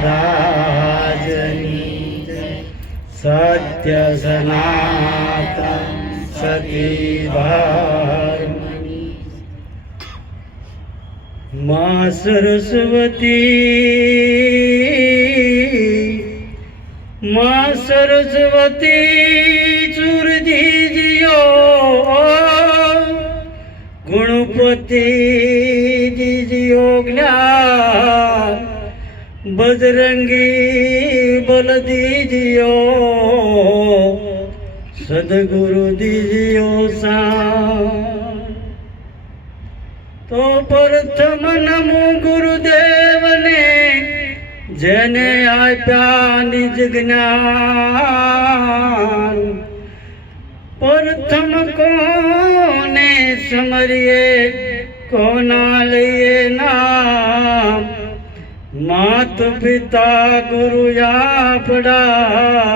મહારાજની જય. સત્ય સનાતન સતી મા સરસ્વતી મા સરસ્વતી ચુરજી જીયો ગુણપતિ જીજીયો જ્ઞાન બજરંગી બલ દીજીયો સદગુરુ દીજીયો સા તો પ્રથમ નમો ગુરુદેવને જેને આપ્યા નિજ જ્ઞાન. પ્રથમ કોને સમરીએ, કોના લઈએ નામ? માત પિતા ગુરુ આપડા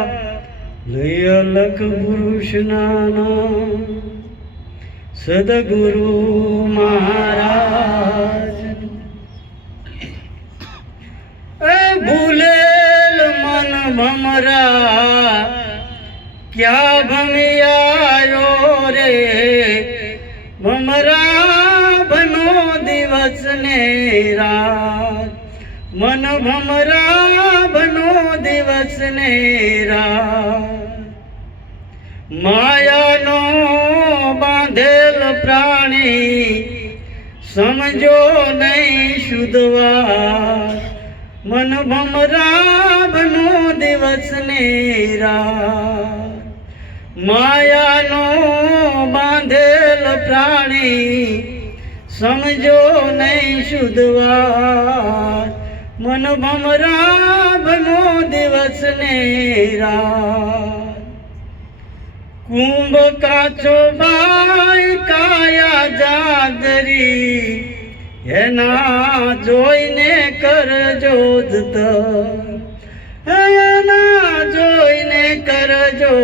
લઈ લખ પુરુષના નામ સદગુરુ મહારાજ એ ભૂલેલ મન ભમરા, ક્યાં ભમિયાયો રે? ભમરા ભનો દિવસ ને મન ભમરા ભનો દિવસ ને રાત માયાનો બાંધેલ પ્રાણી સમજો નહીં શુદ્ધવા મન ભમરાભનો દિવસ ને માયાનો બાંધેલ પ્રાણી સમજો નહીં શુદ્ધવા મન ભમરાભનો દિવસ ને રાત. કુંભ કાચો બાઈ કાયા જાદરી એના જોઈને કરજો એના જોઈને કરજો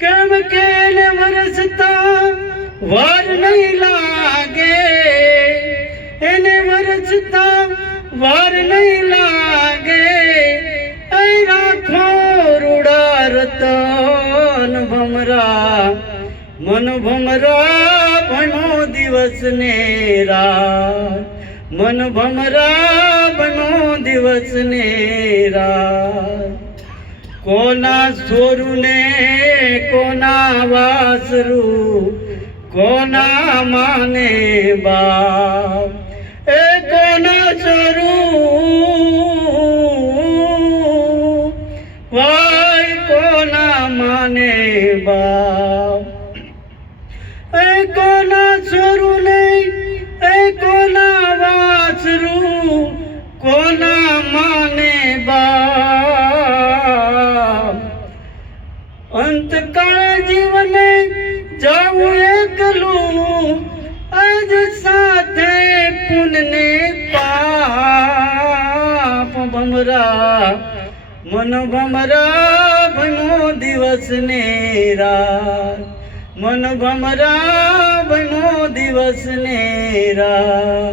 કેમ કેને વરસતા વાર નહીં લાગે. વરસતા વાર નહીં લાગે. એ રાખો રૂડા રતન ભમરા. મન ભમરા ભણો દિવસ ને રાત. મન ભમરા ભણો દિવસ ને રાત. કોના સોરું ને કોના વાસરું? કોના માને બાપ? કોના સોરું ને એ કોના વાસરું કોના માને બાપ? અંતકાળ જીવને જાવું એકલું, આજ સાથે પુનને પાપ. ભમરા મન ભમરા ભનો દિવસ ને રાત. મન ભમરા બનો દિવસ નેરા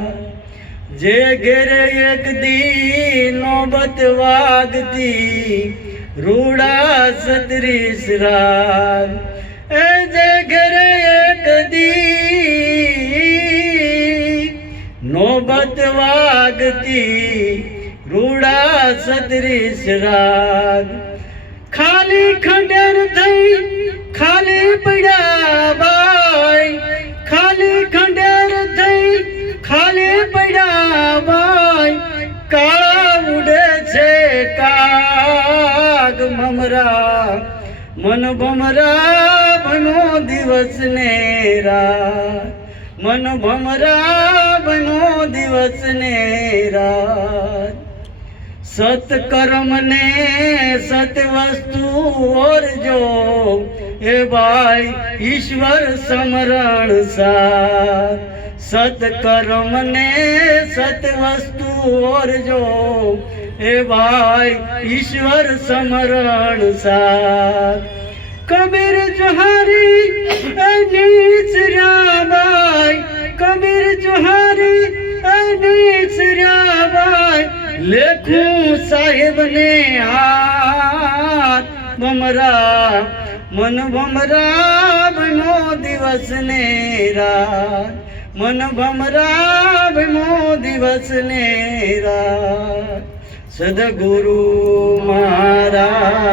જે ઘેરે એક દી નોબત વાગતી, રૂડા સત્રીસ રાગ એ જે ઘેરે એક દી નોબત વાગતી, રૂડા સત્રીસ રાગ ખાલી ખંડેર મમરા મન ભમરા બનો દિવસ ને રાત મન ભમરા બનો દિવસ ને રાત સત્કર્મ ને સત વસ્તુ ઓરજો હે ભાઈ ઈશ્વર સમરણ સાર. સત્કર્મ ને સત ઓરજો એ ભાઈ ઈશ્વર સમરણ સાર. કબીર જોહારી નીચ રાબાઈ કબીર જોહારી નીચ રાબાઈ લેખું સાહેબને હાથ ભમરા મન ભમરા નો દિવસ ને રાત. મન ભમરા નો દિવસ ને રાત. સદગુરુ મહારાજ.